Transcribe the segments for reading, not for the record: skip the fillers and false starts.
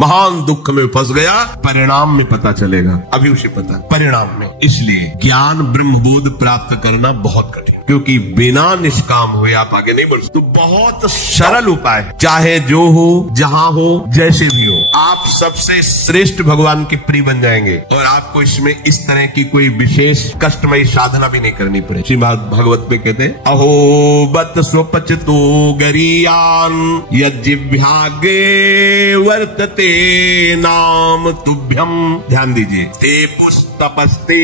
महान दुख में फंस गया, परिणाम में पता चलेगा, अभी उसे पता परिणाम में। इसलिए ज्ञान ब्रह्मबोध प्राप्त करना बहुत कठिन, क्योंकि बिना निष्काम हुए आप आगे नहीं बढ़ सकते। तो बहुत सरल उपाय है, चाहे जो हो, जहां हो, जैसे भी हो, आप सबसे श्रेष्ठ भगवान के प्रिय बन जाएंगे और आपको इसमें इस तरह की कोई विशेष कष्टमयी साधना भी नहीं करनी पड़े। श्रीमद् भागवत में कहते हैं, अहो बत स्वपचतो गरीयान यज्जिह्वाग्रे वर्तते नाम तुभ्यम। ध्यान दीजिए, ते पुस्तपस्ते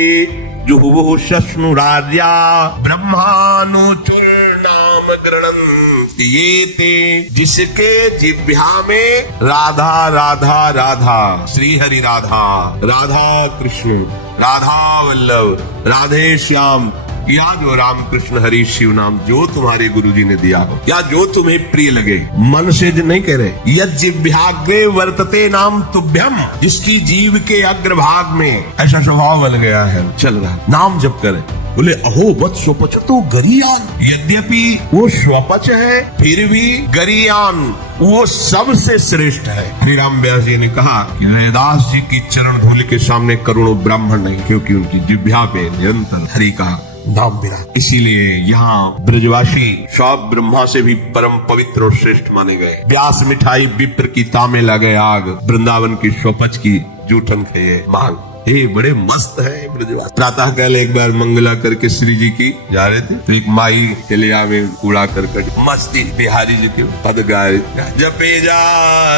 जुहुः शश्नुरार्या ब्रह्मानुचुर नाम गृणन्ति ये ते। जिसके जिह्वा में राधा राधा राधा, श्री हरि राधा, राधा कृष्ण, राधा वल्लभ, राधे श्याम, या जो राम कृष्ण हरि शिव नाम जो तुम्हारे गुरुजी ने दिया हो, या जो तुम्हें प्रिय लगे, मन से जो नहीं कह रहे, यज्जिह्वाग्रे वर्तते नाम तुभ्यम। जिसकी जीव के अग्रभाग में ऐसा स्वभाव बन गया है, चल रहा नाम जप करे। बोले अहो वत स्वपच तो गरीयान, यद्यपि वो स्वपच है फिर भी गरीयान वो सबसे श्रेष्ठ है। श्री राम व्यास जी ने कहा कि वेदास जी की चरण धूलि के सामने करोड़ों ब्राह्मण नहीं, क्योंकि उनकी जिह्वा पे निरंतर हरि का नाम बिना। इसीलिए यहाँ ब्रजवासी सब ब्रह्मा से भी परम पवित्र और श्रेष्ठ माने गए। व्यास मिठाई विप्र की तामे लगे आग, वृंदावन की स्वपच की जूठन खाए मांग। ये बड़े मस्त है ब्रजवासी। प्रातः काल एक बार मंगला करके श्री जी की जा रहे थे, तो एक माई चलिया में कूड़ा करकट मस्ती बिहारी जी के पद गाए, जपे जा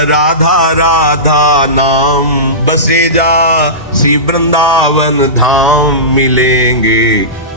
राधा राधा नाम, बसे जा श्री वृंदावन धाम, मिलेंगे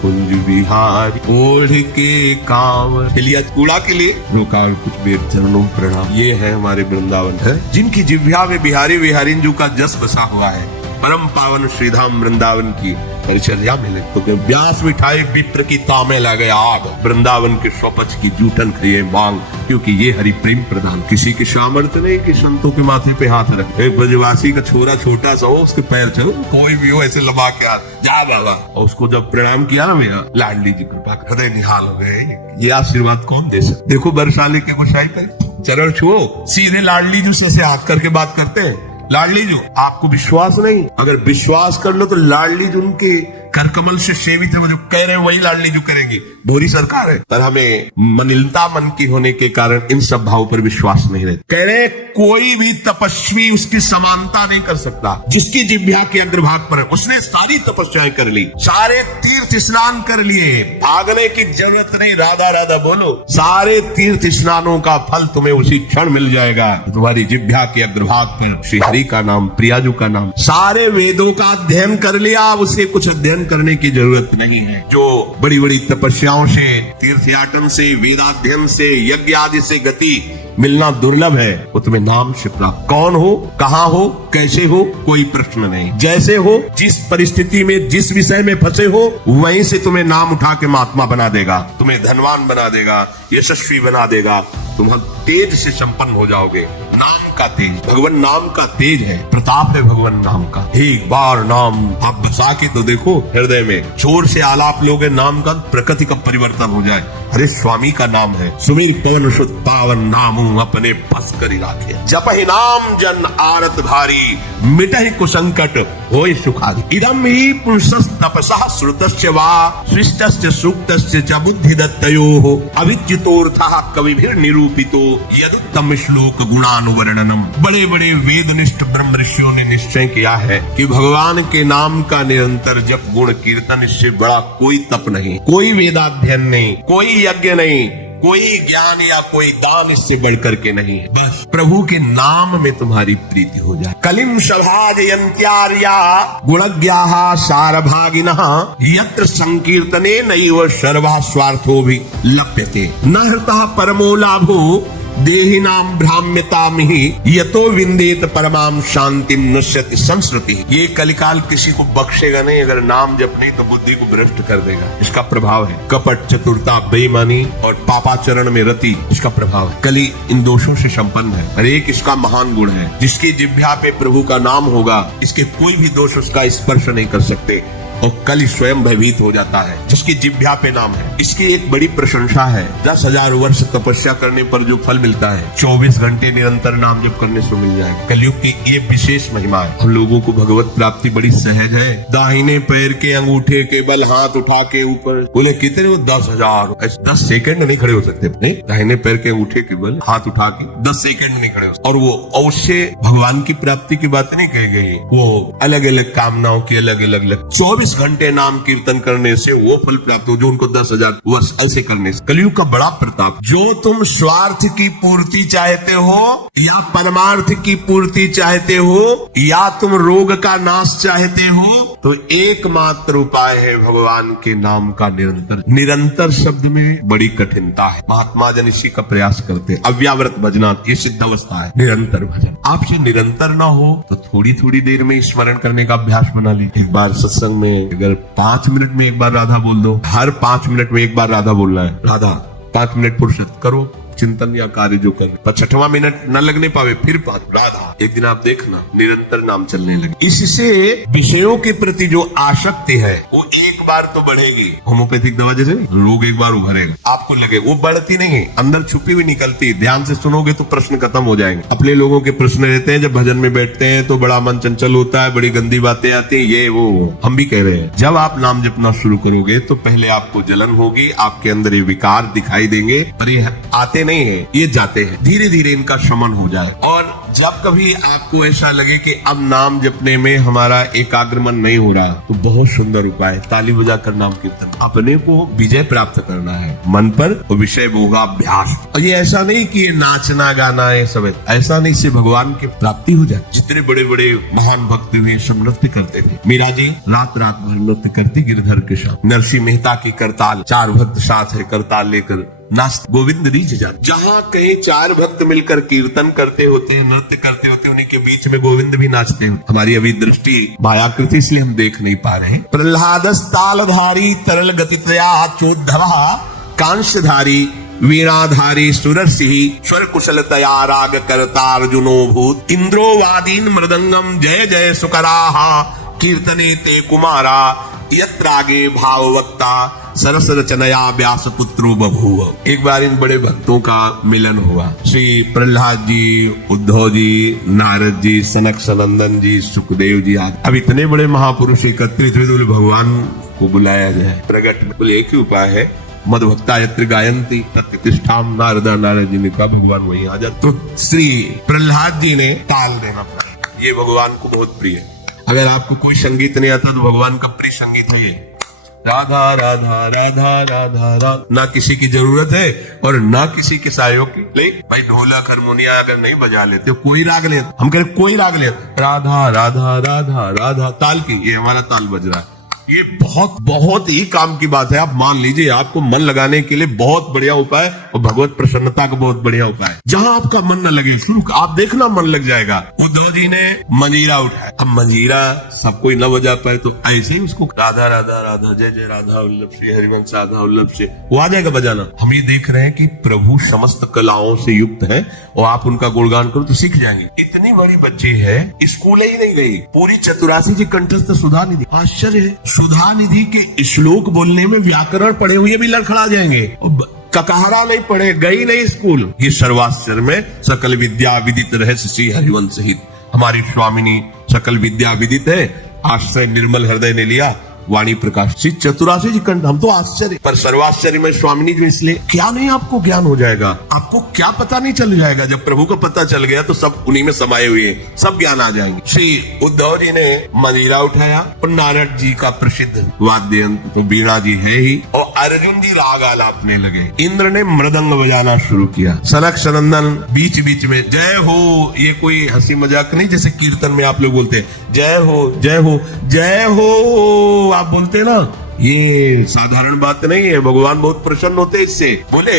कुंज बिहारी ओढ़ के कांवर। चलिए कूड़ा के लिए रोका और कुछ बेर चरणों प्रणाम। ये है हमारे वृंदावन है, जिनकी जिह्वा में बिहारी बिहारीन जी का जस बसा हुआ है। परम पावन श्रीधाम वृंदावन की परिचर्या मिले तो व्यास मिठाई विप्र की तामे लगे आग, वृंदावन के स्वपच की जूठन खाइए मांग, क्योंकि ये हरि प्रेम प्रदान। किसी की सामर्थ्य नहीं कि संतों के माथे पे हाथ रखे। एक ब्रजवासी का छोरा छोटा सा हो, उसके पैर चलो, कोई भी हो ऐसे लबा के हाथ जा बाबा, और उसको जब प्रणाम किया ना मेरा लाडली जी कृपा हृदय निहाल हो गए। ये आशीर्वाद कौन दे सकते? देखो बरसाले के गोसाई पे चरण छुओ, सीधे लाडली जी से हाथ करके बात करते हैं। लाडली जी आपको विश्वास नहीं, अगर विश्वास कर लो तो लाडली जी उनके कर कमल से सेवित है, वो जो कह रहे हैं वही लाडली जी करेंगी। बोरी सरकार है, पर हमें मनिलता मन की होने के कारण इन सब भाव पर विश्वास नहीं रहता। कह रहे कोई भी तपस्वी उसकी समानता नहीं कर सकता। जिसकी जिह्वा के अग्रभाग पर है, उसने सारी तपस्याएं कर ली, सारे तीर्थ स्नान कर लिए, भागने की जरूरत नहीं। राधा राधा बोलो, सारे तीर्थ स्नानों का फल तुम्हें उसी क्षण मिल जाएगा। तुम्हारी जिह्वा के अग्रभाग पर श्री हरि का नाम, प्रियाजू का नाम। सारे वेदों का अध्ययन कर लिया, उसे कुछ अध्ययन करने की जरूरत नहीं है। जो बड़ी बड़ी तपस्याओं से, तीर्थयाटन से, वेदाध्ययन से, यज्ञ आदि से गति मिलना दुर्लभ है, वो तुम्हें नाम से प्राप्त। कौन हो, कहाँ हो, कैसे हो, कोई प्रश्न नहीं। जैसे हो, जिस परिस्थिति में, जिस विषय में फंसे हो, वहीं से तुम्हें नाम उठा के महात्मा बना देगा, तुम्हें धनवान बना देगा, यशस्वी बना देगा, तुम तेज से संपन्न हो जाओगे। नाम का तेज, भगवान नाम का तेज है, प्रताप है भगवान नाम का। एक बार नाम आप बसा के तो देखो हृदय में, जोर से आलाप लोगे नाम का, प्रकृति का परिवर्तन हो जाए। अरे स्वामी का नाम है, सुमीर पवन सुत पावन नाम अपने बस करी राखे। जप ही नाम जन आरत भारी, मिटहि कुसंकट होय सुखारी। इदम ही पुरुषस् तपसः श्रुतस्य वा सृष्टस्य सूक्तस्य च बुद्धि दत्तयोः, अविच्युतोऽर्थः कविभिर् निरूपितो यदुत्तम श्लोक गुणानुवर्णनम। बड़े बड़े वेदनिष्ठ ब्रह्म ऋषियों ने निश्चय किया है कि भगवान के नाम का निरंतर जप, गुण कीर्तन, इससे बड़ा कोई तप नहीं, कोई वेदाध्ययन नहीं, कोई यज्ञ नहीं, कोई ज्ञान या कोई दान इससे बढ़कर के नहीं है। बस प्रभु के नाम में तुम्हारी प्रीति हो जाए। कलिम सभाजयन्त्यार्या गुणज्ञाः सारभागिनः, यत्र संकीर्तने नैव सर्वः स्वार्थो भी लप्यते, न हृतः परमो लाभो देहिनाम भ्राम्यतामिहि यतो विंदेत परमाम शांतिम नश्यति संस्कृति। ये कलिकाल किसी को बख्शेगा नहीं, अगर नाम जप नहीं तो बुद्धि को भ्रष्ट कर देगा। इसका प्रभाव है कपट, चतुरता, बेईमानी और पापाचरण में रति, इसका प्रभाव है। कली इन दोषों से संपन्न है। हर एक इसका महान गुण है। जिसकी जिह्वा पे प्रभु का नाम होगा, इसके कोई भी दोष उसका स्पर्श नहीं कर सकते। और कल स्वयं भयभीत हो जाता है। जिसकी जिह्वा पे नाम है, इसकी एक बड़ी प्रशंसा है। 10,000 वर्ष तपस्या करने पर जो फल मिलता है, 24 घंटे निरंतर नाम जप करने से मिल जाए। कलयुग की ये विशेष महिमा है। हम लोगों को भगवत प्राप्ति बड़ी सहज है। दाहिने पैर के अंगूठे के बल हाथ उठा के ऊपर, बोले कितने हो? 10,000। 10 सेकंड नहीं खड़े हो सकते। नहीं, दाहिने पैर के अंगूठे के बल हाथ उठा के 10 सेकंड नहीं खड़े हो सकते। और वो अवश्य भगवान की प्राप्ति की बात नहीं कही गई। वो अलग अलग कामनाओं की अलग अलग 24 घंटे नाम कीर्तन करने से वो फल प्राप्त हो जो उनको 10,000 वर्ष ऐसे करने से। कलयुग का बड़ा प्रताप। जो तुम स्वार्थ की पूर्ति चाहते हो या परमार्थ की पूर्ति चाहते हो या तुम रोग का नाश चाहते हो, तो एकमात्र उपाय है भगवान के नाम का निरंतर। निरंतर शब्द में बड़ी कठिनता है। महात्मा जन इसी का प्रयास करते हैं। अव्यावृत भजना, ये सिद्ध अवस्था है निरंतर भजन। आपसे निरंतर ना हो तो थोड़ी थोड़ी देर में स्मरण करने का अभ्यास बना लीजिए। एक बार सत्संग में अगर 5 मिनट में एक बार राधा बोल दो, हर 5 मिनट में एक बार राधा बोलना है। राधा 5 मिनट फुर्सत करो, चिंतन या कार्य जो कर, पर 6वां मिनट न लगने पावे फिर 5 राधा। एक दिन आप देखना निरंतर नाम चलने लगे। इससे विषयों के प्रति जो आसक्ति है वो एक बार तो बढ़ेगी। होम्योपैथिक दवा जैसे रोग एक बार उभरेगा, आपको लगे वो बढ़ती नहीं है, अंदर छुपी हुई निकलती। ध्यान से सुनोगे तो प्रश्न खत्म हो जाएंगे। अपने लोगों के प्रश्न रहते हैं, जब भजन में बैठते हैं तो बड़ा मन चंचल होता है, बड़ी गंदी बातें आती है, ये वो। हम भी कह रहे हैं, जब आप नाम जपना शुरू करोगे तो पहले आपको जलन होगी, आपके अंदर ये विकार दिखाई देंगे, पर ये आते नहीं है, ये जाते हैं। धीरे धीरे इनका शमन हो जाए। और जब कभी आपको ऐसा लगे कि अब नाम जपने में हमारा एकाग्र मन नहीं हो रहा, तो बहुत सुंदर उपाय, ताली बजाकर नाम कीर्तन। अपने को विजय प्राप्त करना है मन पर, और विषय भोगाभ्यास। और ये ऐसा नहीं कि नाचना गाना है सब, ऐसा नहीं, से भगवान की प्राप्ति हो जाए। जितने बड़े बड़े महान भक्त हुए सब नृत्य करते थे। मीरा जी रात रात भर नृत्य करती गिरधर के साथ। नरसिंह मेहता की करताल, 4 भक्त साथ है, करताल लेकर नाच गोविंद रीझ जाते। जहाँ कहीं 4 भक्त मिलकर कीर्तन करते होते हैं, नृत्य करते होते हैं, उन्हीं के बीच में गोविंद भी नाचते हैं। हमारी अभी दृष्टि मायाकृति, इसलिए हम देख नहीं पा रहे। प्रहलादस्तालधारी तरल गतितया चोद्धवा कांशधारी वीणाधारी सुरसिंह स्वर कुशलतया राग करता अर्जुनो भूत इंद्रो वादीन मृदंगम जय जय सुकराहा कीर्तने ते कुमारा यत्रागे भाववक्ता सरस रचनया व्यास पुत्रो बभूव। एक बार इन बड़े भक्तों का मिलन हुआ। श्री प्रहलाद जी, उद्धव जी, नारद जी, सनक सनंदन जी, सुखदेव जी आदि। अब इतने बड़े महापुरुष एकत्रित हुए, तो भगवान को बुलाया जाए प्रगट। बोले एक ही उपाय है, मधुभक्ता यत्र गायंती तत्तिष्ठाम नारदा। नारद जी ने कहा भगवान वहीं आ जाते। तो श्री प्रहलाद जी ने ताल देना पड़ा। ये भगवान को बहुत प्रिय है। अगर आपको कोई संगीत नहीं आता तो भगवान का प्रिय संगीत है ये। राधा राधा राधा राधा राधा। ना किसी की जरूरत है और ना किसी के सहयोग की। लेकिन भाई ढोलक हारमोनिया अगर नहीं बजा लेते, कोई राग ले, हम कह रहे कोई राग ले, राधा राधा राधा राधा ताल की, ये हमारा ताल बज रहा है। ये बहुत बहुत ही काम की बात है। आप मान लीजिए, आपको मन लगाने के लिए बहुत बढ़िया उपाय, और भगवत प्रसन्नता का बहुत बढ़िया उपाय। जहां आपका मन न लगे, शुरू आप देखना मन लग जाएगा। उद्धव जी ने मंजीरा उठाया। अब मंजीरा सब कोई न बजा पाए, तो ऐसे ही उसको राधा राधा राधा जय जय राधा वल्लभ श्री हरिवंश राधा वल्लभ से वो आ जाएगा बजाना। हम ये देख रहे हैं कि प्रभु समस्त कलाओं से युक्त है, और आप उनका गुणगान करो तो सीख जाएंगे। इतनी बड़ी बच्ची है, स्कूल ही नहीं गई, पूरी चतुरासी जी कंठस्थ सुधा निधि। आश्चर्य है, सुधा निधि के श्लोक बोलने में व्याकरण पढ़े हुए भी लड़खड़ा जाएंगे। ककहरा नहीं पढ़े, गई नहीं स्कूल। ये सर्वाश्चर्य में सकल विद्या विदित रहस्य श्री हरिवंश हित। हमारी स्वामिनी सकल विद्या विदित है, आश्रय निर्मल हृदय ने लिया, वाणी प्रकाश। श्री चतुरासी जी कंठ। हम तो आश्चर्य, पर सर्वाश्चर्य में स्वामिनी जो, इसलिए क्या नहीं आपको ज्ञान हो जाएगा, आपको क्या पता नहीं चल जाएगा। जब प्रभु को पता चल गया तो सब उन्हीं में समाये हुए हैं, सब ज्ञान आ जाएंगे। श्री उद्धव जी ने मंजीरा उठाया, और नारद जी का प्रसिद्ध वाद्य यंत्र तो वीणा जी है ही, और अर्जुन जी राग आलापने लगे। इंद्र ने मृदंग बजाना शुरू किया। सनक सनंदन बीच बीच में जय हो, ये कोई हंसी मजाक नहीं, जैसे कीर्तन में आप लोग बोलते हैं जय हो जय हो जय हो, आप बोलते ना, ये साधारण बात नहीं है। भगवान बहुत प्रसन्न होते हैं इससे। बोले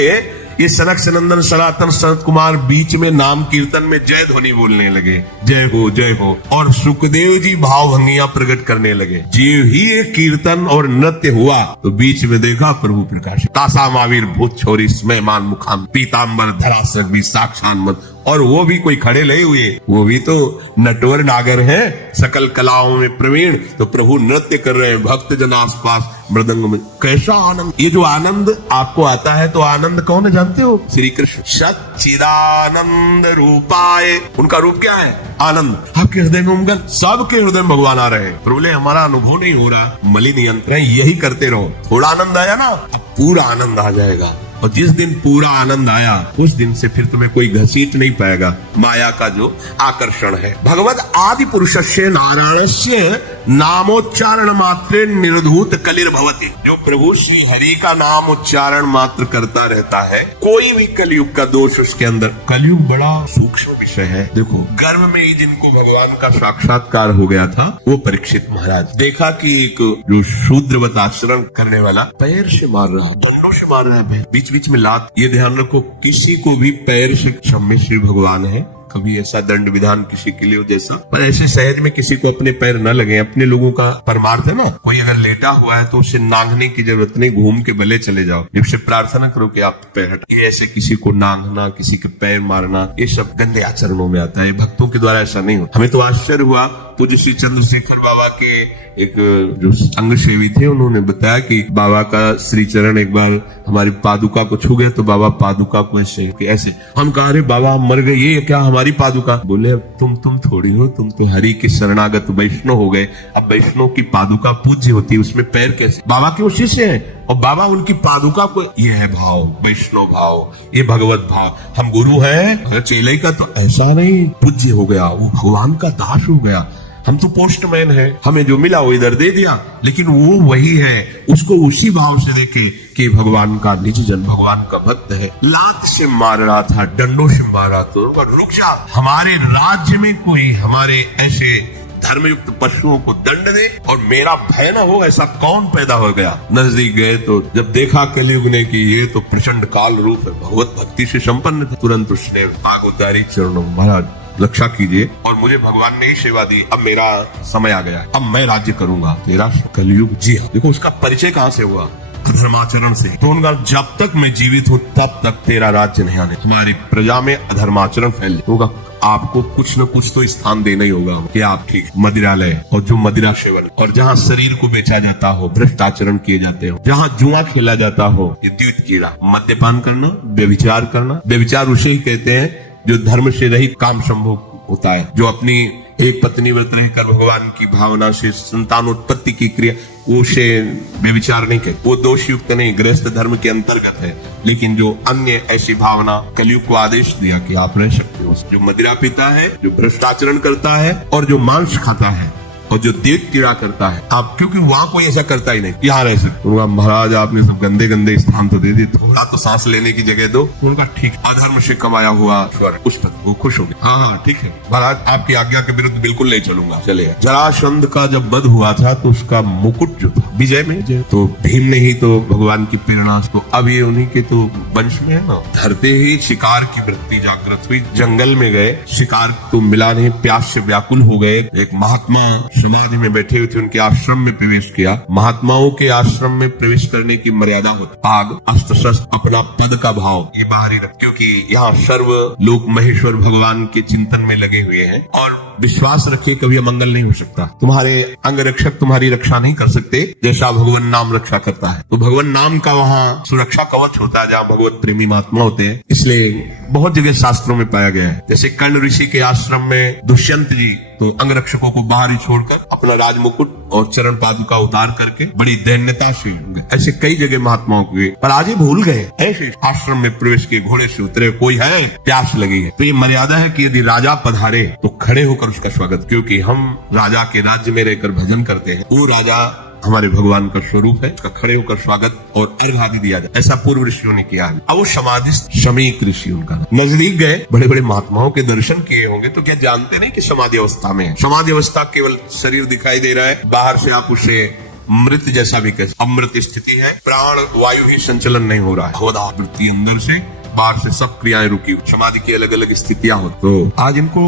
ये सनक सनंदन सनातन सनत कुमार बीच में नाम कीर्तन में जय ध्वनि बोलने लगे, जय हो, और सुखदेव जी भावभंगियां प्रकट करने लगे। जीव ही एक कीर्तन और नृत्य हुआ तो बीच में देखा प्रभु प्रकाश। तासा महावीर भूत छोरी स्मयमान मुखाम पीताम्बर धरासग भी साक्षान मत। और वो भी कोई खड़े नहीं हुए, वो भी तो नटवर नागर है, सकल कलाओं में प्रवीण। तो प्रभु नृत्य कर रहे हैं, भक्त जन आसपास मृदंग में। कैसा आनंद! ये जो आनंद आपको आता है, तो आनंद कौन है जानते हो? श्री कृष्ण सच्चिदानंद रूपाय। उनका रूप क्या है? आनंद। आपके हृदय में उमगल, सबके हृदय में भगवान आ रहे हैं। प्रभु बोले हमारा अनुभव नहीं हो रहा, मलिन यंत्र है, यही करते रहो। थोड़ा आनंद आया ना, अब पूरा आनंद आ जाएगा। और जिस दिन पूरा आनंद आया, उस दिन से फिर तुम्हें कोई घसीट नहीं पाएगा माया का जो आकर्षण है। भगवद आदि पुरुषस्य नारायणस्य नामोच्चारण मात्र निर्धूत कलिर्भवति। जो प्रभु श्री हरि का नाम उच्चारण मात्र करता रहता है, कोई भी कलयुग का दोष उसके अंदर। कलयुग बड़ा सूक्ष्म विषय है। देखो, गर्भ में ही जिनको भगवान का साक्षात्कार हो गया था, वो परीक्षित महाराज, देखा कि एक जो शूद्रवत आचरण करने वाला पैर से मार रहा, दंडों से मार रहा है, बीच बीच में लात। ये ध्यान रखो, किसी को भी पैर से क्षम्य श्री भगवान है, कभी ऐसा दंड विधान किसी के लिए हो जैसा, पर ऐसे सहज में किसी को अपने पैर न लगे। अपने लोगों का परमार्थ है ना, कोई अगर लेटा हुआ है तो उसे नांगने की जरूरत नहीं, घूम के भले चले जाओ, उससे प्रार्थना करो कि आप पैर हट। ये ऐसे किसी को नांगना, किसी के पैर मारना, ये सब गंदे आचरणों में आता है। भक्तों के द्वारा ऐसा नहीं होता। हमें तो आश्चर्य हुआ, पूज्य श्री चंद्रशेखर बाबा के एक जो अंग सेवी थे, उन्होंने बताया कि बाबा का श्री चरण एक बार हमारी पादुका को छू गए, तो बाबा पादुका को ऐसे हम कहा, अरे बाबा मर गए, ये क्या हमारी पादुका? बोले तुम थोड़ी हो, तुम तो हरि के शरणागत वैष्णव हो गए। अब वैष्णव की पादुका पूज्य होती है, उसमें पैर कैसे? बाबा के वो शिष्य हैं और बाबा उनकी पादुका को, ये है भाव, वैष्णव भाव, ये भगवत भाव। हम गुरु हैं, चेले का तो ऐसा नहीं पूज्य हो गया, वो भगवान का दास हो गया। हम तो पोस्टमैन हैं, हमें जो मिला वो इधर दे दिया, लेकिन वो वही है, उसको उसी भाव से देखे कि भगवान का निज जन, भगवान का भक्त है। लात से मार रहा था, डंडों से मार रहा था, रुक जा, हमारे राज्य में कोई हमारे ऐसे धर्मयुक्त पशुओं को दंड दे और मेरा भय न हो, ऐसा कौन पैदा हो गया? नजदीक गए तो जब देखा कलयुग ने कि ये तो प्रचंड काल रूप है, भगवत भक्ति से संपन्न था, तुरंत उसने आग उतारी चरणों, महाराज रक्षा कीजिए, और मुझे भगवान ने ही सेवा दी, अब मेरा समय आ गया, अब मैं राज्य करूंगा तेरा कलयुग। जी हाँ, देखो उसका परिचय कहाँ से हुआ? अधर्माचरण से। तो उनका जब तक मैं जीवित हूँ तब तक तेरा राज्य नहीं आने। हमारी प्रजा में अधर्माचरण फैल होगा, आपको कुछ न कुछ तो स्थान देना ही होगा कि आप ठीक मदिरालय और जो मदिरा सेवन, और जहाँ शरीर को बेचा जाता हो, भ्रष्ट आचरण किए जाते हो, जहाँ जुआ खेला जाता हो, ये द्वित कीड़ा, मद्यपान करना, व्यभिचार करना। व्यभिचार उसे ही कहते हैं जो धर्म से रहित काम संभोग होता है, जो अपनी एक पत्नी व्रत रहकर भगवान की भावना से संतानोत्पत्ति की क्रिया, उसे व्यभिचार नहीं कहते, वो दोष युक्त नहीं, गृहस्थ धर्म के अंतर्गत है। लेकिन जो अन्य ऐसी भावना, कलयुग को आदेश दिया कि आप रह सकते हो, जो मदिरा पीता है, जो भ्रष्टाचरण करता है, और जो मांस खाता है, और जो देख कीड़ा करता है, आप, क्योंकि वहां कोई ऐसा करता ही नहीं, यहाँ रह सकते। उनका महाराज आपने सब गंदे गंदे स्थान तो दे दिए, थोड़ा तो सांस लेने की जगह दो। उनका ठीक, अधर्म से कमाया हुआ स्वर्ग, उस पर वो खुश हो गए। हाँ ठीक है महाराज, आपकी आज्ञा के विरुद्ध बिल्कुल नहीं चलूंगा, चलेगा। जरासंध का जब वध हुआ था तो उसका मुकुट जो था विजय में, तो भीम ने ही तो भगवान की प्रेरणा, तो अब ये उन्हीं के तो वंश में है ना। धरते ही शिकार की वृत्ति जागृत हुई, जंगल में गए, शिकार तो मिला नहीं, प्यास से व्याकुल हो गए। एक महात्मा समाधि में बैठे हुए थे, उनके आश्रम में प्रवेश किया। महात्माओं के आश्रम में प्रवेश करने की मर्यादा होती, आग, अस्त्र शस्त्र, अपना पद का भाव ये बाहर ही रख, क्योंकि यहाँ सर्व लोक महेश्वर भगवान के चिंतन में लगे हुए हैं। और विश्वास रखिए, कभी अमंगल नहीं हो सकता। तुम्हारे अंग रक्षक तुम्हारी रक्षा नहीं कर सकते जैसा भगवान नाम रक्षा करता है। तो भगवान नाम का वहाँ सुरक्षा कवच होता है जहाँ भगवत प्रेमी महात्मा होते हैं। इसलिए बहुत जगह शास्त्रों में पाया गया है, जैसे कर्ण ऋषि के आश्रम में दुष्यंत जी तो अंग रक्षकों को बाहर ही छोड़कर अपना राजमुकुट और चरण पादुका उतार करके बड़ी दैन्यता से, ऐसे कई जगह महात्माओं के, पर आज ही भूल गए। ऐसे आश्रम में प्रवेश किए, घोड़े से उतरे, कोई है, प्यास लगी है, तो ये मर्यादा है कि यदि राजा पधारे तो खड़े होकर उसका स्वागत, क्योंकि हम राजा के राज्य में रहकर भजन करते हैं, वो राजा हमारे भगवान का स्वरूप है, उसका खड़े होकर स्वागत और अर्घ आदि दिया जाए, ऐसा पूर्व ऋषियों ने किया है। अब वो समाधिस्थ शमीक ऋषि उनका नजदीक गए, बड़े बड़े महात्माओं के दर्शन किए होंगे, तो क्या जानते नहीं कि समाधि अवस्था में है। समाधि अवस्था केवल शरीर दिखाई दे रहा है, बाहर से आप उसे मृत जैसा भी कह, अमृत स्थिति है, प्राण वायु ही संचलन नहीं हो रहा है, वृत्ति अंदर से, बाहर से सब क्रियाएं रुकी, समाधि की अलग अलग स्थितियां हो। तो आज इनको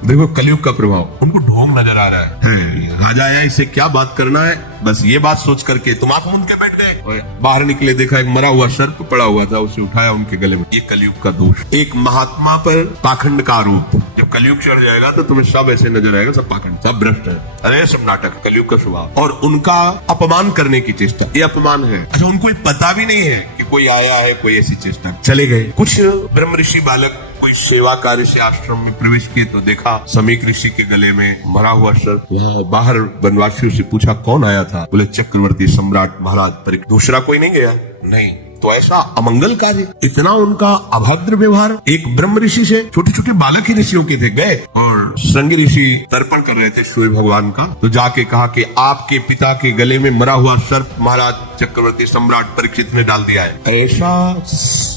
देखो कलयुग का प्रभाव, उनको ढोंग नजर आ रहा है राजा आया इसे क्या बात करना है, बस ये बात सोच करके तुम आंख मूंद के बैठ गए। बाहर निकले देखा एक मरा हुआ सर्प पड़ा हुआ था, उसे उठाया उनके गले में। ये कलयुग का दोष। एक महात्मा पर पाखंड का आरोप, जब कलयुग चढ़ जाएगा तो तुम्हें सब ऐसे नजर आएगा, सब पाखंड, सब भ्रष्ट है, अरे सब नाटक, कलयुग का स्वभाव। और उनका अपमान करने की चेष्टा, ये अपमान है। अच्छा उनको पता भी नहीं है कि कोई आया है, कोई ऐसी चेष्टा। चले गए। कुछ ब्रह्म ऋषि बालक कोई सेवा कार्य से आश्रम में प्रवेश किए तो देखा समीक ऋषि के गले में मरा हुआ सर्प। वहाँ बाहर वनवासियों से पूछा कौन आया था, बोले चक्रवर्ती सम्राट महाराज परीक्षित। दूसरा कोई नहीं गया, नहीं तो ऐसा अमंगल कार्य, इतना उनका अभद्र व्यवहार। एक ब्रह्म ऋषि से, छोटे छोटे बालक ही ऋषियों के थे, गए और श्रृंगी ऋषि तर्पण कर रहे थे सूर्य भगवान का, तो जाके कहा कि आपके पिता के गले में मरा हुआ सर्प महाराज चक्रवर्ती सम्राट परीक्षित ने डाल दिया है। ऐसा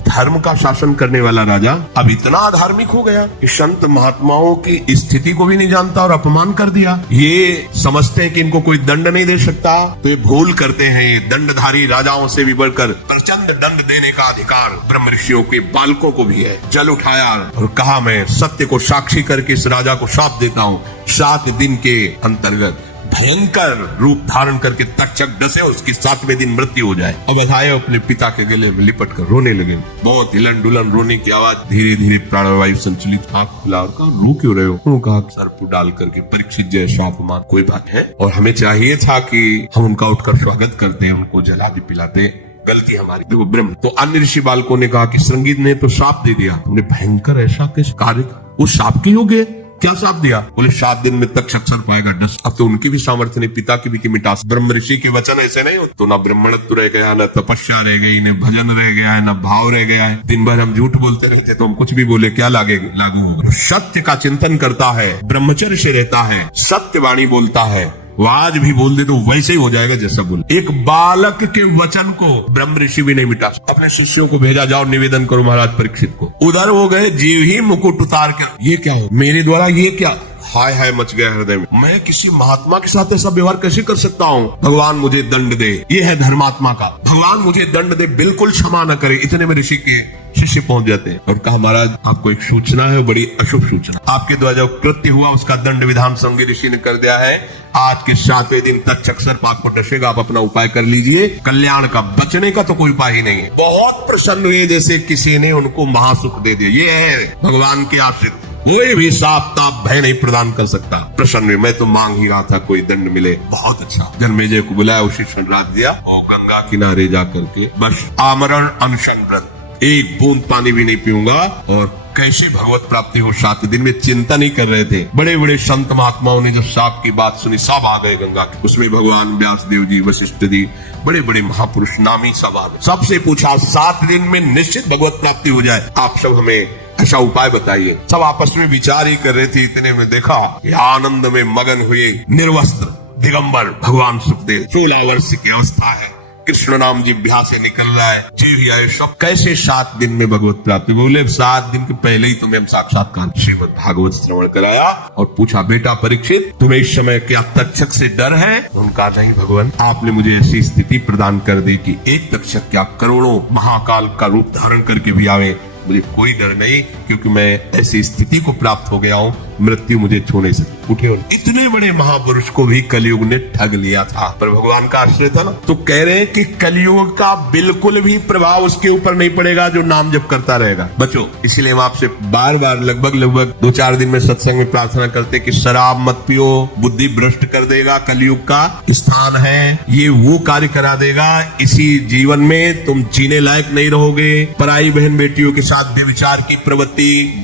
धर्म का शासन करने वाला राजा अब इतना धार्मिक हो गया कि संत महात्माओं की स्थिति को भी नहीं जानता और अपमान कर दिया। ये समझते हैं कि इनको कोई दंड नहीं दे सकता, तो ये भूल करते हैं। ये दंडधारी राजाओं से भी बढ़कर प्रचंड दंड देने का अधिकार ब्रह्म ऋषियों के बालकों को भी है। जल उठाया और कहा मैं सत्य को साक्षी करके इस राजा को शाप देता हूँ, 7 दिन के अंतर्गत भयंकर रूप धारण करके तक्षक डसे, उसकी 7वें दिन मृत्यु हो जाए। अब बधाए अपने पिता के गले में लिपट कर रोने लगे। बहुत हिलन डुलन रोने की आवाज, धीरे धीरे प्राणवायु संचलित, आंख खुला और कहा रो क्यों रहे हो? उन्होंने कहा सर्प डाल करके परीक्षित जैसा अपमान कोई बात है, और हमें चाहिए था कि हम उनका उठकर स्वागत करते, उनको जला भी पिलाते, गलती हमारी। देखो ब्रह्म। तो अन्य ऋषि बालकों ने कहा कि श्रृंगी ने तो शाप दे दिया, तुमने भयंकर ऐसा किस कार्य, उस शाप के योग्य क्या शाप दिया? बोले 7 दिन में तक अक्षर पाएगा डस। अब तो उनकी भी सामर्थ्य नहीं, पिता की भी की मिटास। ब्रह्म ऋषि के वचन ऐसे नहीं होते, तो ना ब्राह्मणत्व रह गया, ना तपस्या रह गई, न भजन रह गया है, न भाव रह गया है। दिन भर हम झूठ बोलते रहते तो हम कुछ भी बोले क्या लागू होगा। सत्य का चिंतन करता है, ब्रह्मचर्य से रहता है, सत्यवाणी बोलता है, वो आज भी बोल दे तो वैसे ही हो जाएगा जैसा बोल। एक बालक के वचन को ब्रह्म ऋषि भी नहीं मिटा। अपने शिष्यों को भेजा, जाओ निवेदन करो महाराज परीक्षित को। उधर हो गए, जीव ही मुकुट उतार के, ये क्या हो मेरे द्वारा, ये क्या, हाय हाय मच गया हृदय में। मैं किसी महात्मा के साथ ऐसा व्यवहार कैसे कर सकता हूँ? भगवान मुझे दंड दे, ये है धर्मात्मा का। भगवान मुझे दंड दे, बिल्कुल क्षमा न करे। इतने में ऋषि के शिष्य पहुंच जाते हैं और कहा महाराज आपको एक सूचना है, बड़ी अशुभ सूचना। आपके द्वारा जो कृत्य हुआ उसका दंड विधान श्रृंगी ऋषि ने कर दिया है। आज के 7वें दिन तक सर्प आपको डसेगा, आप अपना उपाय कर लीजिए। कल्याण का, बचने का तो कोई उपाय ही नहीं है। बहुत प्रसन्न हुए जैसे किसी ने उनको महासुख दे दिया। ये है भगवान के आश्रित, कोई भी साप ताप भय नहीं प्रदान कर सकता। प्रसन्न, मैं तो मांग ही रहा था कोई दंड मिले। बहुत अच्छा। जन्मेजय को बुलाया, उसी क्षण रात दिया और गंगा किनारे जा करके बस आमरण अनशन व्रत, एक बूंद पानी भी नहीं पीऊंगा। और कैसे भगवत प्राप्ति हो 7 दिन में चिंता नहीं कर रहे थे। बड़े बड़े संत महात्माओं ने जो साप की बात सुनी, सब आ गए गंगा के। उसमें भगवान व्यासदेव जी, वशिष्ठ जी, बड़े बड़े महापुरुष नामी सब आ गए। सबसे पूछा 7 दिन में निश्चित भगवत प्राप्ति हो जाए, आप सब हमें ऐसा उपाय बताइए। सब आपस में विचार ही कर रहे थे। इतने में देखा आनंद में मगन हुए निर्वस्त्र दिगंबर भगवान सुखदेव, 16 वर्ष की अवस्था है, कृष्ण नाम जिह्वा से निकल रहा है, जीव आए सब। कैसे 7 दिन में भगवत प्राप्ति? बोले 7 दिन के पहले ही तुम्हें हम साक्षात्कार श्रीमद् भागवत श्रवण कराया और पूछा बेटा परीक्षित तुम्हें इस समय क्या तक्षक से डर है? उनका नहीं भगवान, आपने मुझे ऐसी स्थिति प्रदान कर दी कि एक तक्षक क्या करोड़ों महाकाल का रूप धारण करके भी आवे, मुझे कोई डर नहीं, क्योंकि मैं ऐसी स्थिति को प्राप्त हो गया हूँ, मृत्यु मुझे छू नहीं सकती। उठे हो। इतने बड़े महापुरुष को भी कलयुग ने ठग लिया था, पर भगवान का आश्रय था ना। तो कह रहे हैं कि कलयुग का बिल्कुल भी प्रभाव उसके ऊपर नहीं पड़ेगा जो नाम जप करता रहेगा। बच्चों, इसलिए हम आपसे बार बार लगभग 2-4 दिन में सत्संग में प्रार्थना करते कि शराब मत पियो, बुद्धि भ्रष्ट कर देगा, कलयुग का स्थान है, ये वो कार्य करा देगा। इसी जीवन में तुम जीने लायक नहीं रहोगे। पराई बहन बेटियों के साथ व्यभिचार की प्रवृत्ति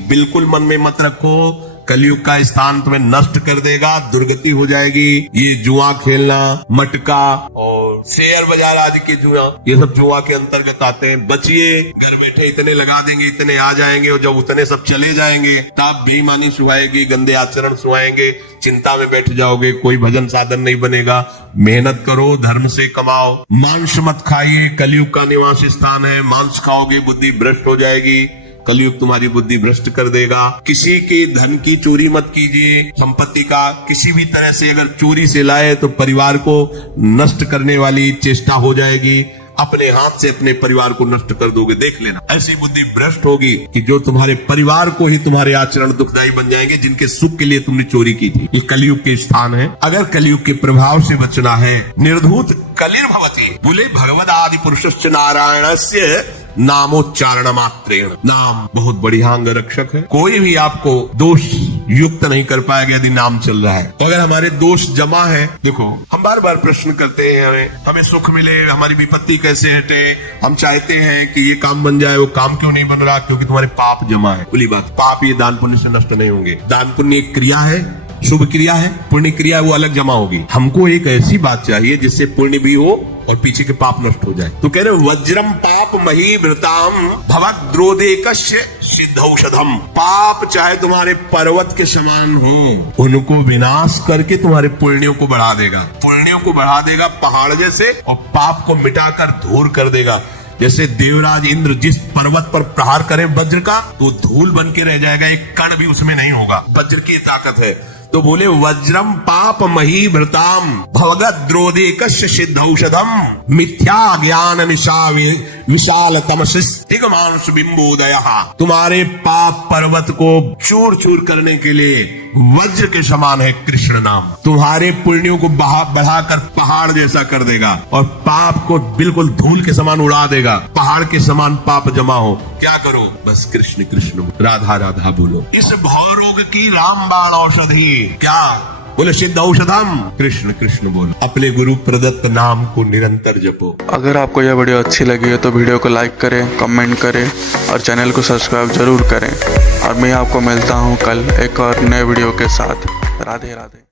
बिल्कुल मन में मत रखो। कलयुग का स्थान तुम्हें नष्ट कर देगा, दुर्गति हो जाएगी। ये जुआ खेलना, मटका और शेयर बाजार आदि के जुआ, ये सब जुआ के अंतर्गत आते हैं। बचिए, घर बैठे इतने लगा देंगे, इतने आ जाएंगे, और जब उतने सब चले जाएंगे तब बेईमानी सुहाएगी, गंदे आचरण सुहाएंगे, चिंता में बैठ जाओगे, कोई भजन साधन नहीं बनेगा। मेहनत करो, धर्म से कमाओ, मांस मत खाइए, कलयुग का निवास स्थान है। मांस खाओगे बुद्धि भ्रष्ट हो जाएगी, कलयुग तुम्हारी बुद्धि भ्रष्ट कर देगा। किसी के धन की चोरी मत कीजिए, संपत्ति का किसी भी तरह से अगर चोरी से लाए तो परिवार को नष्ट करने वाली चेष्टा हो जाएगी। अपने हाथ से अपने परिवार को नष्ट कर दोगे। देख लेना, ऐसी बुद्धि भ्रष्ट होगी कि जो तुम्हारे परिवार को ही तुम्हारे आचरण दुखदायी बन जाएंगे, जिनके सुख के लिए तुमने चोरी की थी। ये कलयुग के स्थान है। अगर कलयुग के प्रभाव से बचना है, निर्धूत कलिर्भवति, बोले भगवद आदि पुरुषस्य नारायणस्य नामोच्चारण मात्रेण। नाम बहुत बढ़िया अंग रक्षक है। कोई भी आपको दोष युक्त नहीं कर पाएगा यदि नाम चल रहा है। तो अगर हमारे दोष जमा है, देखो हम बार बार प्रश्न करते हैं, हमें सुख मिले, हमारी विपत्ति कैसे हटे, हम चाहते हैं कि ये काम बन जाए, वो काम क्यों नहीं बन रहा? क्योंकि तुम्हारे पाप जमा है। खुली बात, पाप ये दान पुण्य से नष्ट नहीं होंगे। दान पुण्य एक क्रिया है, शुभ क्रिया है, पुण्य क्रिया वो अलग जमा होगी। हमको एक ऐसी बात चाहिए जिससे पुण्य भी हो और पीछे के पाप नष्ट हो जाए। तो कह रहे वज्रम पाप महीभृताम भवद्रोदेकस्य सिद्धौषधम। पाप चाहे तुम्हारे पर्वत के समान हो, उनको विनाश करके तुम्हारे पुण्यों को बढ़ा देगा। पुण्यों को बढ़ा देगा पहाड़ जैसे, और पाप को मिटाकर धूल कर देगा। जैसे देवराज इंद्र जिस पर्वत पर प्रहार करे वज्र का, तो धूल बन के रह जाएगा, एक कण भी उसमें नहीं होगा। वज्र की ताकत है। तो बोले वज्रम पाप महीभृताम भवद्रोदेकस्य सिद्धौषधम मिथ्या ज्ञान निशा विशाल तमसिस्तिगमांशु बिंबोदयः। तुम्हारे पाप पर्वत को चूर चूर करने के लिए वज्र के समान है कृष्ण नाम। तुम्हारे पुण्यों को बढ़ाकर पहाड़ जैसा कर देगा और पाप को बिल्कुल धूल के समान उड़ा देगा। पहाड़ के समान पाप जमा हो, क्या करो? बस कृष्ण कृष्ण, राधा राधा बोलो। इस भवरोग की रामबाण औषधि क्या? बोले सिद्ध औषधम, कृष्ण कृष्ण बोलो। अपने गुरु प्रदत्त नाम को निरंतर जपो। अगर आपको यह वीडियो अच्छी लगी है तो वीडियो को लाइक करें, कमेंट करें और चैनल को सब्सक्राइब जरूर करें। और मैं आपको मिलता हूँ कल एक और नए वीडियो के साथ। राधे राधे।